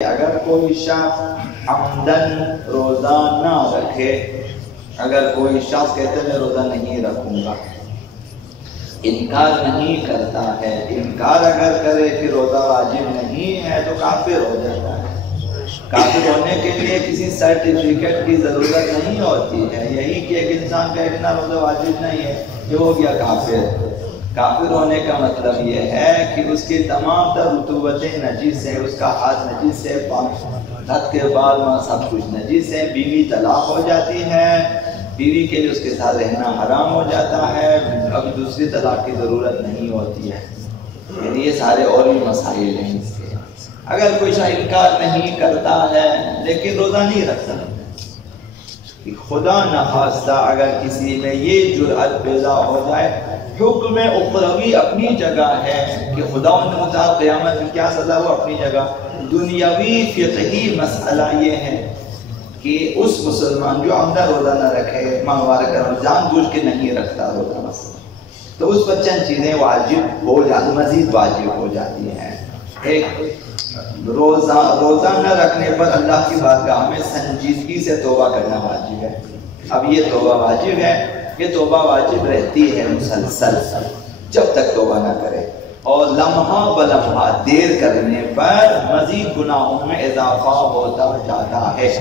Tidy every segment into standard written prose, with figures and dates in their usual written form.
اگر کوئی شخص عمدن روزہ نہ رکھے، اگر کوئی شخص کہتے میں روزہ نہیں رکھوں گا، انکار نہیں کرتا ہے، انکار اگر کرے کہ روزہ واجب نہیں ہے تو کافر ہو جاتا ہے۔ کافر ہونے کے لیے کسی سرٹیفکیٹ کی ضرورت نہیں ہوتی ہے، یہی کہ ایک انسان کا اتنا روزہ واجب نہیں ہے یہ ہو گیا کافر۔ کافر ہونے کا مطلب یہ ہے کہ اس کی تمام تر رطوبتیں نجس ہیں، اس کا ہاتھ نجس ہے، ہاتھ کے بعد سب کچھ نجس ہے، بیوی طلاق ہو جاتی ہے، بیوی کے لیے اس کے ساتھ رہنا حرام ہو جاتا ہے، اب دوسری طلاق کی ضرورت نہیں ہوتی ہے، یعنی یہ سارے اور بھی مسائل ہیں اس کے۔ اگر کوئی شخص انکار نہیں کرتا ہے لیکن روزہ نہیں رکھتا، خدا نخواستہ اگر کسی میں یہ جرأت پیدا ہو جائے، حکم اخروی اپنی جگہ ہے کہ خدا متعال قیامت میں کیا سزا ہو اپنی جگہ، دنیاوی فقہی مسئلہ یہ ہے کہ اس مسلمان جو عمدہ روزہ نہ رکھے، ماہوار کرم جان بوجھ کے نہیں رکھتا روزہ مسئلہ، تو اس پر چند چیزیں واجب ہو جاتی، مزید واجب ہو جاتی ہیں۔ ایک، روزہ نہ رکھنے پر اللہ کی بارگاہ میں سنجیدگی سے توبہ کرنا واجب ہے۔ اب یہ توبہ واجب ہے، یہ توبہ واجب رہتی ہے مسلسل جب تک توبہ نہ کرے، اور لمحہ بلمحہ دیر کرنے پر مزید گناہوں میں اضافہ ہوتا جاتا ہے،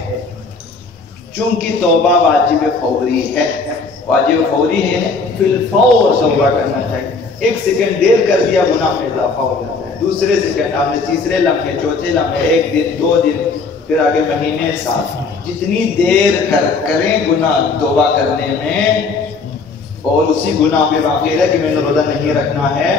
چونکہ توبہ واجب فوری ہے۔ واجب فوری ہے، فی الفور توبہ کرنا چاہیے۔ ایک سیکنڈ دیر کر دیا گناہ میں اضافہ ہو جاتا ہے، دوسرے سیکنڈ آپ نے تیسرے لمحے، چوتھے لمحے، ایک دن، 2 دن، پھر آگے مہینے، سال، جتنی دیر کریں گناہ توبہ کرنے میں، اور اسی گناہ میں باقی ہے کہ میں نے روزہ نہیں رکھنا ہے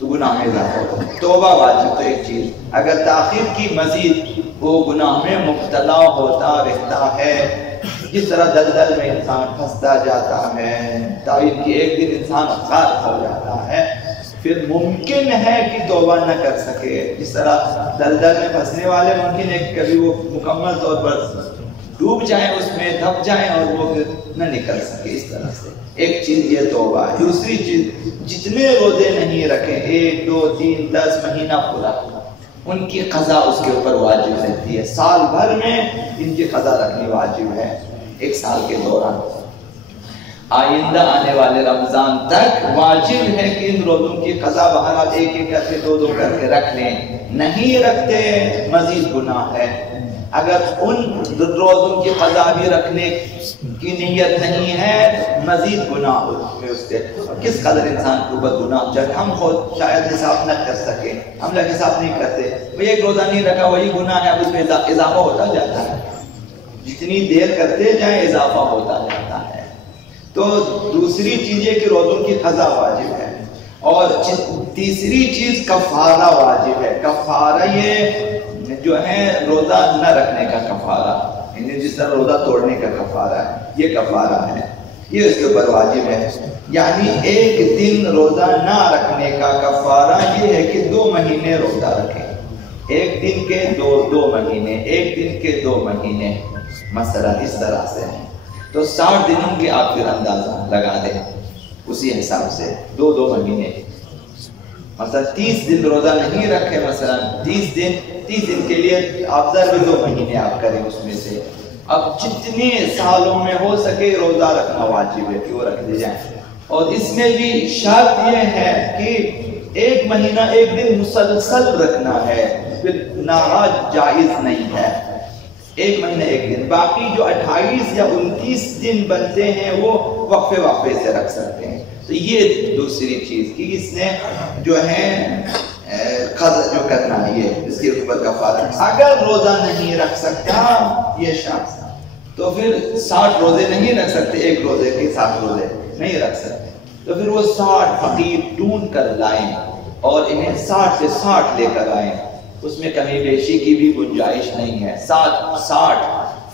تو گناہ میں اضافہ ہوتا ہے۔ توبہ واجب تو ایک چیز، اگر تاخیر کی مزید وہ گناہ میں مبتلا ہوتا رہتا ہے، جس طرح دلدل میں انسان پھنستا جاتا ہے، تعین کی ایک دن انسان غرق ہو جاتا ہے، پھر ممکن ہے کہ توبہ نہ کر سکے۔ جس طرح دلدل میں پھنسنے والے ممکن ہے کہ کبھی وہ مکمل طور پر ڈوب جائیں اس میں، دب جائیں اور وہ پھر نہ نکل سکے اس طرح سے۔ ایک چیز یہ توبہ ہے۔ دوسری چیز، جتنے روزے نہیں رکھے، 1، 2، 3، 10 مہینہ پورا، ان کی قضا اس کے اوپر واجب رہتی ہے۔ سال بھر میں ان کی قضا رکھنی واجب ہے، ایک سال کے دوران۔ آئندہ آنے والے رمضان تک واجب ہے کہ ان روزوں کی قضا بہرحال ایک ایک کر کے 2 کر کے رکھ لیں، نہیں رکھتے مزید گناہ ہے۔ اگر ان روزوں کی قضا بھی رکھنے کی نیت نہیں ہے، مزید گناہ ہوتے اس سے۔ کس قدر انسان کے اوپر گناہ، جب ہم خود شاید حساب نہ کر سکیں، ہم لوگ حساب نہیں کرتے، وہ ایک روزہ نہیں رکھا وہی گناہ ہے، اب اس میں اضافہ ہوتا جاتا ہے، جتنی دیر کرتے جائیں اضافہ ہوتا جاتا ہے۔ تو دوسری چیز یہ کہ روزوں کی قضا واجب ہے، اور تیسری چیز کفارہ واجب ہے۔ کفارہ یہ جو ہے روزہ نہ رکھنے کا کفارہ، یعنی جس طرح روزہ توڑنے کا کفارہ ہے، یہ کفارہ ہے، یہ اس کے اوپر واجب ہے۔ یعنی ایک دن روزہ نہ رکھنے کا کفارہ یہ ہے کہ 2 مہینے روزہ رکھیں، ایک دن کے 2 مہینے، ایک دن کے 2 مہینے، مثلا اس طرح سے ہے تو 60 دنوں کے آپ پھر اندازہ لگا دیں، اسی حساب سے 2 مہینے، مثلا 30 دن روزہ نہیں رکھے، مثلا 30 دن کے لیے آپ ضرور 2 مہینے آپ کریں اس میں سے۔ اب جتنے سالوں میں ہو سکے روزہ رکھنا واجب ہے کہ وہ رکھ دے جائیں، اور اس میں بھی شرط یہ ہے کہ 1 مہینہ 1 دن مسلسل رکھنا ہے، پھر ناراض جائز نہیں ہے، 1 مہینہ 1 دن۔ باقی جو 28 یا 29 دن بنتے ہیں وہ وقفے سے رکھ سکتے ہیں۔ تو یہ دوسری چیز کہ اس نے جو ہے قضا جو کرنا ہے، یہ اس کے اوپر کفارہ۔ اگر روزہ نہیں رکھ سکتا یہ شخص تو پھر 60 روزے نہیں رکھ سکتے، ایک روزے کے 60 روزے نہیں رکھ سکتے، تو پھر وہ 60 فقیر ڈھونڈ کر لائیں اور انہیں 60 سے 60 لے کر آئیں، اس میں کمی بیشی کی بھی گنجائش نہیں ہے۔ 60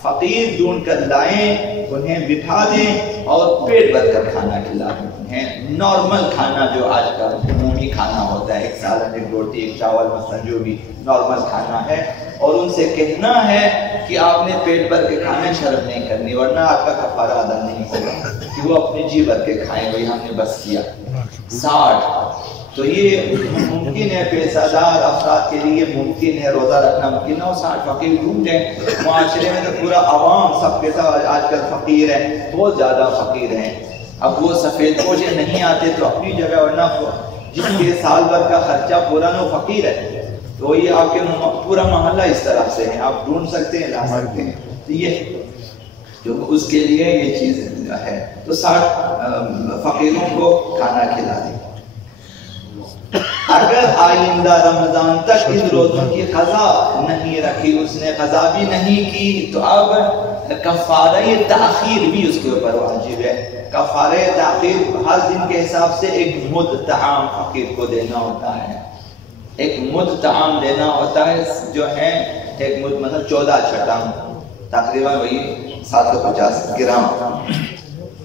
فقیر ڈھونڈ کر لائیں، انہیں بٹھا دیں اور پیٹ بھر کر کھانا کھلا دیں انہیں، نارمل کھانا جو آج کا عمومی کھانا ہوتا ہے، 1 سالن 1 روٹی 1 چاول، مثلا جو بھی نارمل کھانا ہے، اور ان سے کہنا ہے کہ آپ نے پیٹ بھر کے کھانا، شرم نہیں کرنی ورنہ آپ کا کفارہ ادا نہیں ہوگا، کہ وہ اپنے جی بھر کے کھائیں، وہی ہم نے بس کیا۔ 60 تو یہ ممکن ہے پیسہ دار افراد کے لیے ممکن ہے روزہ رکھنا ممکن ہے. اور 60 فقیر ڈھونڈیں معاشرے میں تو پورا عوام سب کے ساتھ آج کل فقیر ہے، بہت زیادہ فقیر ہیں. اب وہ سفید پوشے نہیں آتے تو اپنی جگہ، ورنہ جس کے سال بھر کا خرچہ پورا نہ فقیر ہے تو یہ آپ کے پورا محلہ اس طرح سے ہے، آپ ڈھونڈ سکتے ہیں، لا سکتے ہیں. تو یہ جو اس کے لیے یہ چیز ہے. تو 60 فقیروں کو کھانا کھلا دیں. اگر آئندہ رمضان تک ان روزوں کی قضا نہیں رکھی، اس نے قضا بھی نہیں کی، تو اب کفارہ تاخیر بھی اس کے اوپر واجب ہے. کفارہ تاخیر ہر دن کے حساب سے ایک مد طعام فقیر کو دینا ہوتا ہے. ایک مد طعام دینا ہوتا ہے جو ہے ایک مد مطلب 14 چھٹام، تقریباً وہی 750 گرام.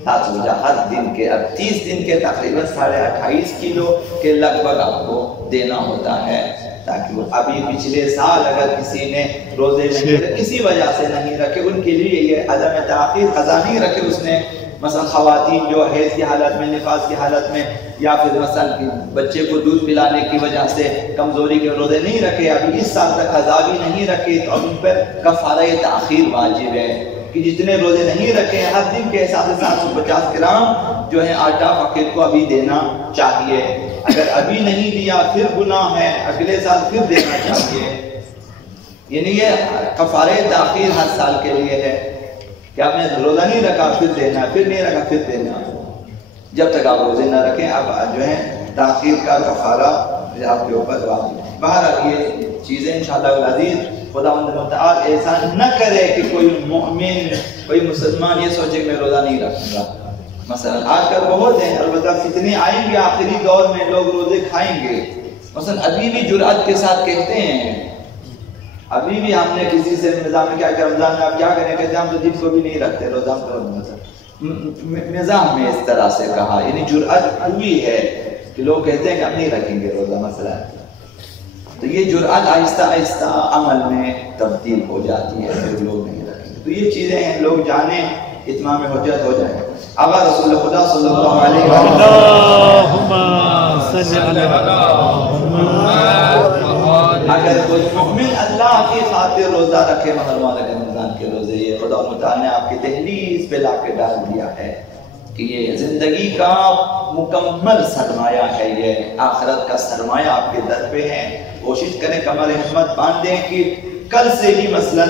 ہر دن کے، اب 30 دن کے تقریباً 28.5 کلو کے لگ بھگ آپ کو دینا ہوتا ہے. تاکہ ابھی پچھلے سال اگر کسی نے روزے نہیں رکھے، کسی وجہ سے نہیں رکھے، ان کے لیے یہ عدم تاخیر قضا نہیں رکھے اس نے. مثلا خواتین جو حیض کی حالت میں، نفاس کی حالت میں، یا پھر مثلا بچے کو دودھ پلانے کی وجہ سے کمزوری کے روزے نہیں رکھے، ابھی اس سال تک قضا بھی نہیں رکھے، تو اب ان پر کفارہ تاخیر واجب ہے کہ جتنے روزے نہیں رکھے ہر دن کے حساب سے 750 گرام جو ہے آٹا فقیر کو ابھی دینا چاہیے. اگر ابھی نہیں دیا پھر گناہ ہے، اگلے سال پھر دینا چاہیے. یعنی یہ کفارہ تاخیر ہر سال کے لیے ہے کہ آپ نے روزہ نہیں رکھا پھر دینا، پھر نہیں رکھا پھر دینا. جب تک آپ روزے نہ رکھیں اب جو ہے تاخیر کا کفارہ آپ کے اوپر واجب ہے. بہرحال یہ چیزیں انشاءاللہ العزیز خداوند متعال ایسا نہ کرے کہ کوئی مومن، کوئی مسلمان یہ سوچے کہ میں روزہ نہیں رکھوں گا. مثلا آج کل بہت ہیں، البتہ فتنے آئیں گے آخری دور میں، لوگ روزے کھائیں گے. مثلا ابھی بھی جرأت کے ساتھ کہتے ہیں، ابھی بھی ہم نے کسی سے نظام میں کیا کہ رمضان میں آپ کیا کریں، کہتے ہیں ہم تو دن کو بھی نہیں رکھتے روزہ. نظام میں اس طرح سے کہا، یعنی جرأت ہوئی ہے کہ لوگ کہتے ہیں کہ ہم نہیں رکھیں گے روزہ مثلا. تو یہ جرأت آہستہ آہستہ عمل میں تبدیل ہو جاتی ہے، پھر لوگ نہیں رکھیں گے. تو یہ چیزیں ہیں، لوگ جانیں، اتمام حجت ہو جائے. آقا رسول خدا صلی اللہ علیہ وسلم اگر کوئی مومن اللہ کی خاطر روزہ رکھے، محرمانہ رمضان کے روزے، یہ خدا متعال نے آپ کی دہلیز پہ لا کے ڈال دیا ہے کہ یہ زندگی کا مکمل سرمایہ ہے، یہ آخرت کا سرمایہ آپ کے در پہ ہے. کوشش کریں کمر ہمت باندھیں کہ کل سے ہی مثلا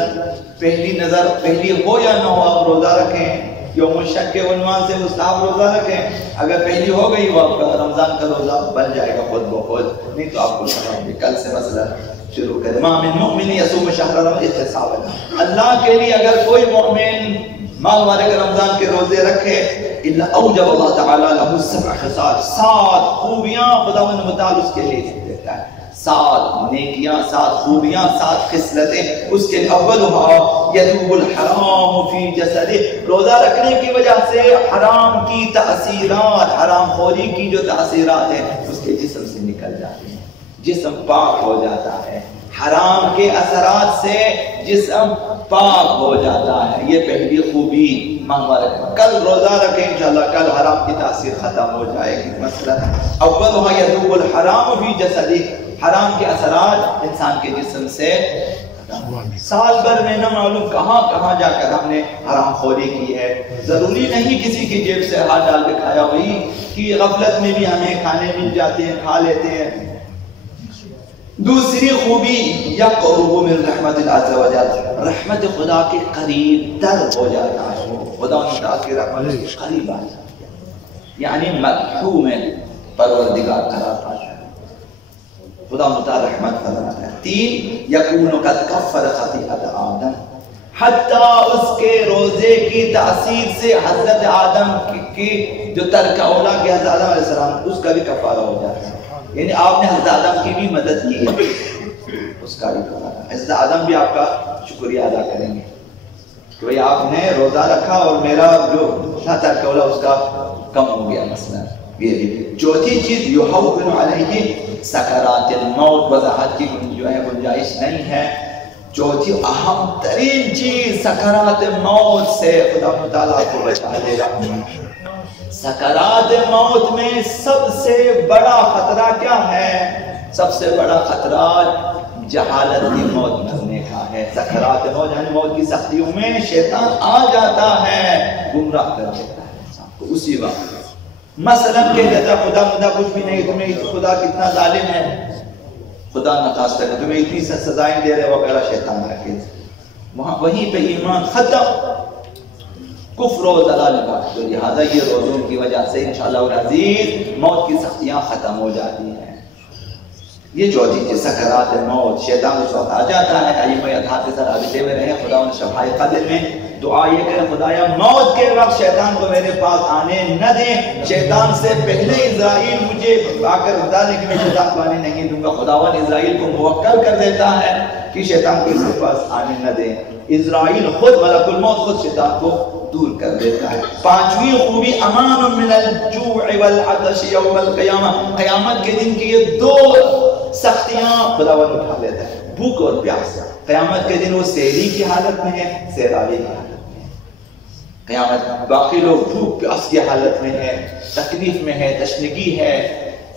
پہلی نظر پہلی ہو یا نہ ہو آپ روزہ رکھیں. یوم الشک کے عنوان سے مستحب روزہ رکھیں. اگر پہلی ہو گئی وہ آپ کا رمضان کا روزہ بن جائے گا خود بخود، نہیں تو آپ کو سمجھ کل سے مثلا شروع کریں. ما من مؤمن یصوم شہر رمضان احتسابا، اللہ کے لیے اگر کوئی مومن ماہ مبارک رمضان کے روزے رکھے، الا اوجب اللہ تعالی له 7 خصال، 7 خوبیاں خداوند متعال اس کے لیے دیتا ہے. 7 نیکیاں، 7 خوبیاں، 7 خصلتیں اس کے. اولها یذوب الحرام فی جسدہ، روزہ رکھنے کی وجہ سے حرام کی تاثیرات، حرام خوری کی جو تاثیرات ہیں اس کے جسم سے نکل جاتی ہیں، جسم پاک ہو جاتا ہے. حرام کے اثرات سے جسم پاک ہو جاتا ہے. یہ پہلی خوبی مبارک. کل روزہ رکھیں انشاءاللہ، کل حرام کی تاثیر ختم ہو جائے گی. مثلا اولها یذوب الحرام فی جسدہ، حرام کے اثرات انسان کے جسم سے. سال بھر میں نہ معلوم کہاں کہاں جا کر ہم نے حرام خوری کی ہے. ضروری نہیں کسی کی جیب سے ہاتھ ڈال کے کھایا، وہی کہ غفلت میں بھی ہمیں کھانے مل جاتے ہیں، کھا لیتے ہیں. دوسری خوبی یقرب من رحمت اللہ عز و جل، رحمت خدا کے قریب تر ہو جاتا ہے، خدا کی رحمت کے قریب آ جاتا ہے، یعنی مرحوم پروردگار قرار پاتا ہے، خدا متعال رحمت فرماتا ہے. 3 یکون قد کفر خطیئت آدم، حتیٰ اس کے روزے کی تاثیر سے حضرت آدم کی جو ترک اولا کے حضرت آدم علیہ السلام اس کا بھی کفارہ ہو جاتا ہے. یعنی آپ نے حضرت آدم کی بھی مدد کی ہے، اس کا بھی کفارہ. حضرت آدم بھی آپ کا شکریہ ادا کریں گے کہ بھئی آپ نے روزہ رکھا اور میرا جو ترک اولا اس کا کم ہو گیا مثلا. یہ چوتھی چیز یحول علیہ سکرات الموت، وضاحت کی جو ہے گنجائش نہیں ہے. چوتھی اہم ترین چیز سکرات موت سے خدا مطالعہ کو بچا لے گا۔ سکرات موت میں سب سے بڑا خطرہ کیا ہے؟ سب سے بڑا خطرہ جہالت کی موت مرنے کا ہے۔ سکرات موت یعنی موت کی سختیوں میں شیطان آ جاتا ہے، گمراہ کر دیتا ہے انسان کو اسی وقت۔ مثلاً کہ کہتا ہے خدا مدہ کچھ بھی نہیں، تمہیں خدا کتنا ظالم ہے، خدا نخواستہ کہ تمہیں اتنی سزائیں دے رہے وغیرہ، شیطان رکھے وہیں پہ ایمان ختم، کفر و ضلال باقی۔ تو لہٰذا یہ روزوں کی وجہ سے انشاءاللہ العزیز موت کی سختیاں ختم ہو جاتی ہیں۔ یہ چوتھی چیز سکرات موت، شیطان اس وقت آ جاتا ہے۔ ائمہ اطہار کے ساتھ رابطے میں رہیں، خدا ان شفاعِ قدر میں دعا یہ کریں خدایا موت کے وقت شیطان کو میرے پاس آنے نہ دیں، شیطان سے پہلے اسرائیل مجھے آ کر بتا دیں کہ میں شیطان کو آنے نہیں دوں گا۔ خداوند اسرائیل کو موکل کر دیتا ہے کہ شیطان کو اس کے پاس آنے نہ دیں۔ اسرائیل خود ملک الموت خود شیطان کو دور کر دیتا ہے۔ پانچویں خوبی امان من الجوع والعطش یوم القیامہ، قیامت کے دن کی یہ دو سختیاں خداوند اٹھا لیتا ہے، بھوک اور پیاس۔ قیامت کے دن وہ سیری کی حالت میں ہے، سیرابی کی حالت میں ہے۔ قیامت باقی لوگ بھوک پیاس کی حالت میں ہے، تکلیف میں ہے، تشنگی ہے،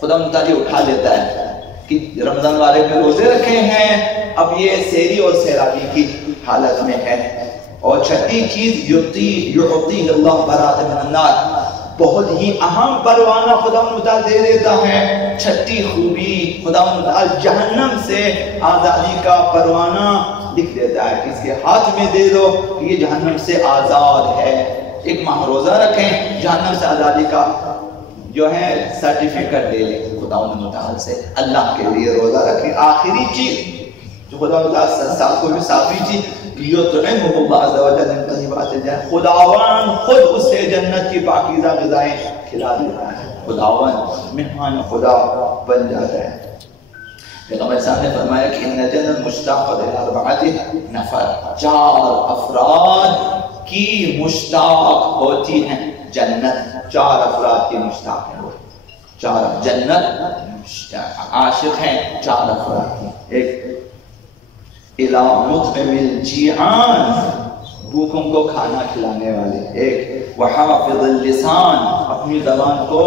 خداوند تعالی اٹھا لیتا ہے کہ رمضان والے میں روزے رکھے ہیں، اب یہ سیری اور سیرابی کی حالت میں ہے۔ اور چھٹی چیز یعطی اللہ برات من النار، بہت ہی اہم پروانہ خداوند تعالی دے دیتا ہے۔ چھٹی خوبی خداوند تعالی جہنم سے آزادی کا پروانہ لکھ دیتا ہے کہ اس کے ہاتھ میں دے دو کہ یہ جہنم سے آزاد ہے۔ ایک ماہ روزہ رکھیں، جہنم سے آزادی کا جو ہے سرٹیفکیٹ لے لیں خداوند تعالی سے، اللہ کے لیے روزہ رکھیں۔ آخری چیز جو خداوند تعالی ساتھ کو بھی ساتویں چیز یطعمہ اللہ عز و جل من طیبات الجنہ، خداوند خود اسے جنت کی پاکیزہ غذائیں کھلا دیتا ہے، خداوند مہمان خدا بن جاتا ہے۔ پیغمبر صاحب نے فرمایا کہ ان جنت مشتاق لاربعۃ نفر، 4 افراد کی مشتاق ہوتی ہیں جنت، 4 افراد کی مشتاق ہے، 4 جنت عاشق ہیں 4 افراد کی۔ ایک اِلَى مُطْعِمِ الْجِيعَانِ، بھوکوں کو کھانا کھلانے والے، ایک وحافظ اللسان، اپنی زبان کو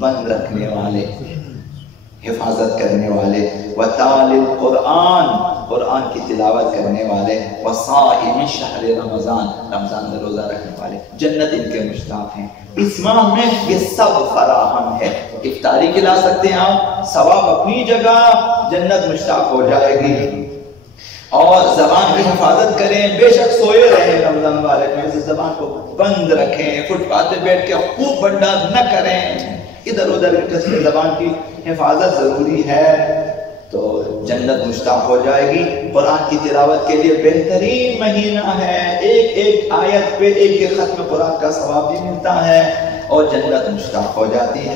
بند رکھنے والے، حفاظت کرنے والے، وَتَالِ الْقُرْآنِ، قرآن کی تلاوت کرنے والے، وَصَائِمِ شَهْرِ رمضان، رمضان میں روزہ رکھنے والے، جنت ان کے مشتاق ہیں۔ اس ماہ میں یہ سب فراہم ہے، افطاری کھلا سکتے ہیں آپ، ثواب اپنی جگہ، جنت مشتاق ہو جائے گی۔ اور زبان کی حفاظت کریں، بے شک سوئے رہیں رمضان والے میں، اس زبان کو بند رکھیں، فٹ پاتھ پہ بیٹھ کے خوب بنڈا نہ کریں، ادھر ادھر کسی زبان کی حفاظت ضروری ہے، تو جنت مشتاق ہو جائے گی۔ قرآن کی تلاوت کے لیے بہترین مہینہ ہے، ایک ایک آیت پہ ایک ایک ختم قرآن کا ثواب بھی ملتا ہے اور جنت مشتاق ہو جاتی ہے۔